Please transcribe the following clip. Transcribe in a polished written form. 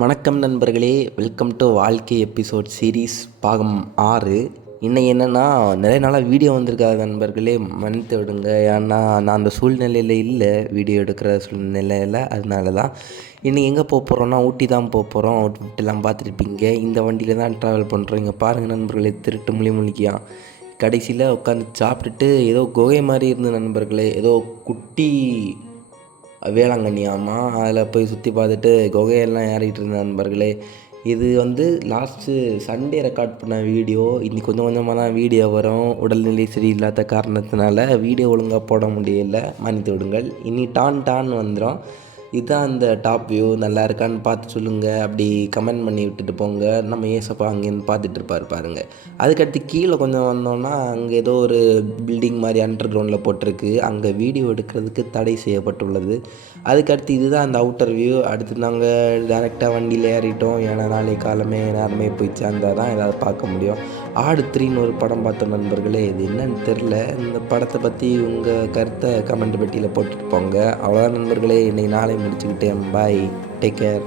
வணக்கம் நண்பர்களே, welcome to வாழ்க்கை எபிசோட் சீரீஸ் பாகம் 6. இன்னைக்கு என்னென்னா, நிறைய நாளாக வீடியோ வந்திருக்காது நண்பர்களே, மன்னித்து விடுங்க. ஏன்னா நான் அந்த சூழ்நிலையில் இல்லை, வீடியோ எடுக்கிற சூழ்நிலையில். அதனால தான் இன்றைக்கி எங்கே போகிறோன்னா, ஊட்டி தான் போகிறோம். அவுட்ஃபிட்டெல்லாம் பார்த்துருப்பீங்க. இந்த வண்டியில் தான் ட்ராவல் பண்ணுறோம். இங்கே பாருங்கள் நண்பர்களே, திருட்டு முழியான். கடைசியில் உட்காந்து சாப்பிட்டுட்டு ஏதோ குகை மாதிரி இருந்த நண்பர்களே, ஏதோ குட்டி வேளாங்கண்ணியாமா, அதில் போய் சுற்றி பார்த்துட்டு குகையெல்லாம் ஏறிட்டு இருந்த நண்பர்களே. இது லாஸ்ட்டு சண்டே ரெக்கார்ட் பண்ண வீடியோ. இன்றைக்கி கொஞ்சம் கொஞ்சமாக தான் வீடியோ வரும். உடல்நிலை சரியில்லாத காரணத்தினால வீடியோ ஒழுங்காக போட முடியலை, மன்னித்து விடுங்கள். இனி டான் வந்துடும். இதுதான் அந்த டாப் வியூ. நல்லா இருக்கான்னு பார்த்து சொல்லுங்கள். அப்படி கமெண்ட் பண்ணி விட்டுட்டு போங்க. நம்ம ஏசப்பா அங்கேருந்து பார்த்துட்டு இருப்பார் பாருங்கள். அதுக்கடுத்து கீழே கொஞ்சம் வந்தோன்னா, அங்கே ஏதோ ஒரு பில்டிங் மாதிரி அண்டர் கிரவுண்டில் போட்டிருக்கு. அங்கே வீடியோ எடுக்கிறதுக்கு தடை செய்யப்பட்டுள்ளது. அதுக்கடுத்து இதுதான் அந்த அவுட்டர் வியூ. அடுத்து நாங்கள் டேரெக்டாக வண்டியில் ஏறிட்டோம். ஏன்னா நாளைக்கு நேரமே போய் சேர்ந்தால் தான் ஏதாவது பார்க்க முடியும். ஆடு 3ன்னு ஒரு படம் பார்த்தோம் நண்பர்களே. இது என்னன்னு தெரில. இந்த படத்தை பற்றி உங்கள் கருத்தை கமெண்ட் பெட்டியில் போட்டுட்டு போங்க. அவ்வளோதான் நண்பர்களே, இன்றைக்கி நாளை முடிச்சுக்கிட்டேன். பாய், டேக் கேர்.